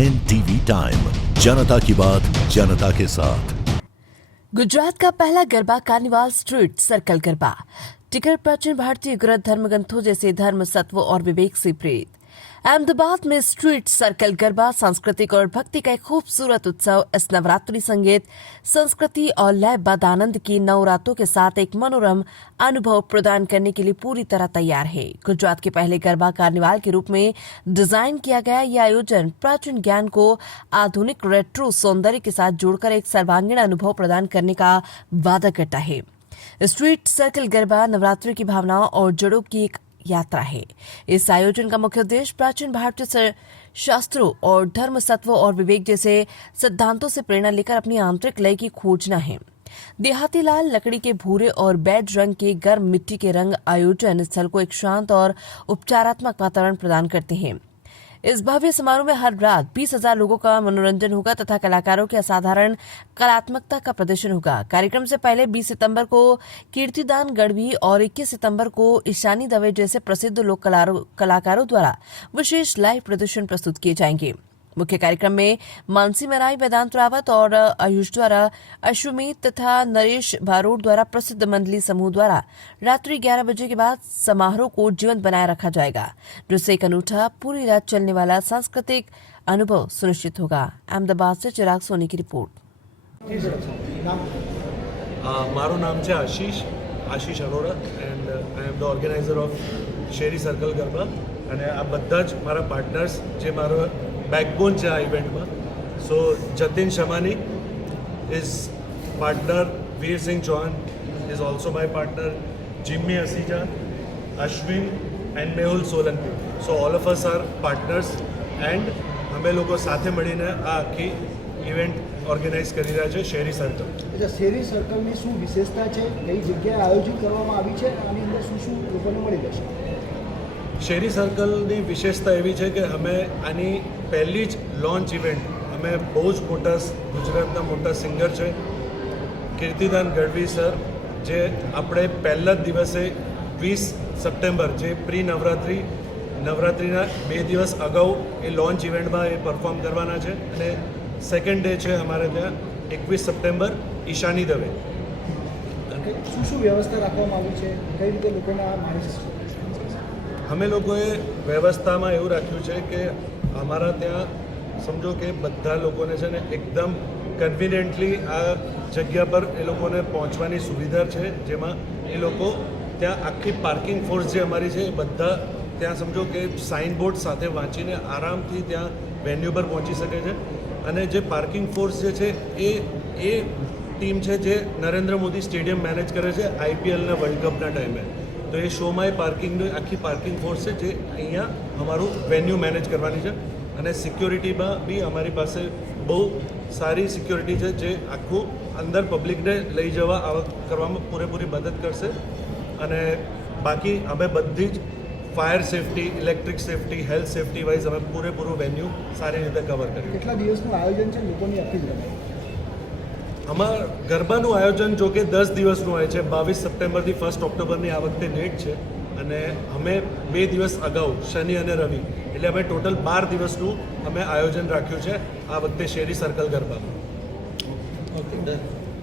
NTV time, जनता की बात जनता के साथ। गुजरात का पहला garba carnival street circle garba ticket प्राचीन भारतीय ग्रंथ धर्म ग्रंथों जैसे धर्म सत्व और विवेक से प्रेरित। अहमदाबाद में स्ट्रीट सर्कल गरबा सांस्कृतिक और भक्ति का एक खूबसूरत उत्सव इस नवरात्रि संगीत, संस्कृति और लयबद्ध आनंद की नवरात्रों के साथ एक मनोरम अनुभव प्रदान करने के लिए पूरी तरह तैयार है। गुजरात के पहले गरबा कार्निवाल के रूप में डिजाइन किया गया यह आयोजन प्राचीन ज्ञान को आधुनिक रेट्रो सौंदर्य के साथ जोड़कर एक सर्वांगीण अनुभव प्रदान करने का वादा करता है। स्ट्रीट सर्कल गरबा नवरात्रि की भावनाओं और जड़ों की एक यात्रा है। इस आयोजन का मुख्य उद्देश्य प्राचीन भारतीय शास्त्रों और धर्म सत्व और विवेक जैसे सिद्धांतों से प्रेरणा लेकर अपनी आंतरिक लय की खोजना है। देहाती लाल लकड़ी के भूरे और बेज रंग के गर्म मिट्टी के रंग आयोजन स्थल को एक शांत और उपचारात्मक वातावरण प्रदान करते हैं। इस भव्य समारोह में हर रात 20,000 लोगों का मनोरंजन होगा तथा कलाकारों की असाधारण कलात्मकता का प्रदर्शन होगा। कार्यक्रम से पहले 20 सितंबर को कीर्तिदान गढ़वी और 21 सितंबर को ईशानी दवे जैसे प्रसिद्ध लोक कलाकारों द्वारा विशेष लाइव प्रदर्शन प्रस्तुत किए जाएंगे। मुख्य कार्यक्रम में मानसी मराई, वेदांत रावत और आयुष द्वारा, अश्वमेध तथा नरेश भारोड द्वारा प्रसिद्ध मंडली समूह द्वारा रात्रि 11 बजे के बाद समारोह को जीवंत बनाए रखा जाएगा, जिससे एक अनूठा पूरी रात चलने वाला सांस्कृतिक अनुभव सुनिश्चित होगा। अहमदाबाद से चिराग सोनी की रिपोर्ट। મારું નામ છે Ashish Arora and I am the organiser of Sheri circle Garba અને આ બધા જ મારા પાર્ટનર્સ જે મારો બેકબોન છે આ ઇવેન્ટમાં. So Jatin Shamani is partner, Veer Singh Chauhan is also my partner, Jimmy Asija, Ashwin and Mehul Solanki. So all of us are partners and અમે લોકો સાથે મળીને આ આખી ઇવેન્ટ ઓર્ગેનાઇઝ કરી રહ્યા છે શેરી સર્કલ. એટલે શેરી સર્કલની શું વિશેષતા છે, કઈ જગ્યાએ આયોજિત કરવામાં આવી છે, આની અંદર શું શું લોકોને મળી જશે? શેરી સર્કલની વિશેષતા એવી છે કે અમે આની પહેલી જ લોન્ચ ઇવેન્ટ અમે બહુ જ મોટા ગુજરાતના મોટા સિંગર છે કીર્તિદાન ગઢવી સર, જે આપણે પહેલા જ દિવસે 20 સપ્ટેમ્બર જે પ્રી નવરાત્રિના 2 દિવસ અગાઉ એ લોન્ચ ઇવેન્ટમાં એ પરફોર્મ કરવાના છે. અને સેકન્ડ ડે છે અમારે ત્યાં 21 સપ્ટેમ્બર ઈશાની દવે. શું શું વ્યવસ્થા રાખવામાં આવી છે, કઈ રીતે લોકોને આ માહિતી? અમે લોકોએ વ્યવસ્થામાં એવું રાખ્યું છે કે અમારા ત્યાં સમજો કે બધા લોકોને છે ને એકદમ કન્વિનિયન્ટલી આ જગ્યા પર એ લોકોને પહોંચવાની સુવિધા છે, જેમાં એ લોકો ત્યાં આખી પાર્કિંગ ફોર્સ જે અમારી છે એ બધા ત્યાં સમજો કે સાઇનબોર્ડ સાથે વાંચીને આરામથી ત્યાં વેન્યુ પર પહોંચી શકે છે. અને જે પાર્કિંગ ફોર્સ જે છે એ ટીમ છે જે નરેન્દ્ર મોદી સ્ટેડિયમ મેનેજ કરે છે IPLના વર્લ્ડ કપના ટાઈમે. તો એ શોમાં એ પાર્કિંગની આખી પાર્કિંગ ફોર્સ છે જે અહીંયા અમારું વેન્યુ મેનેજ કરવાની છે. અને સિક્યોરિટીમાં બી અમારી પાસે બહુ સારી સિક્યોરિટી છે જે આખું અંદર પબ્લિકને લઈ જવા આવક કરવામાં પૂરેપૂરી મદદ કરશે. અને બાકી અમે બધી જ fire safety, electric safety, health safety wise અમે પૂરેપૂરું વેન્યુ સારી રીતે કવર કર્યું. કેટલા દિવસનું આયોજન છે, લોકોની અપીલ કરે? અમારા ગરબાનું આયોજન જો કે 10 દિવસનું હોય છે. 22 સપ્ટેમ્બરથી 1 ઓક્ટોબરની આ વખતે ડેટ છે. અને અમે 2 દિવસ અગાઉ શનિ અને રવિ એટલે અમે ટોટલ 12 દિવસનું અમે આયોજન રાખ્યું છે આ વખતે શેરી સર્કલ ગરબાનું. ઓકે.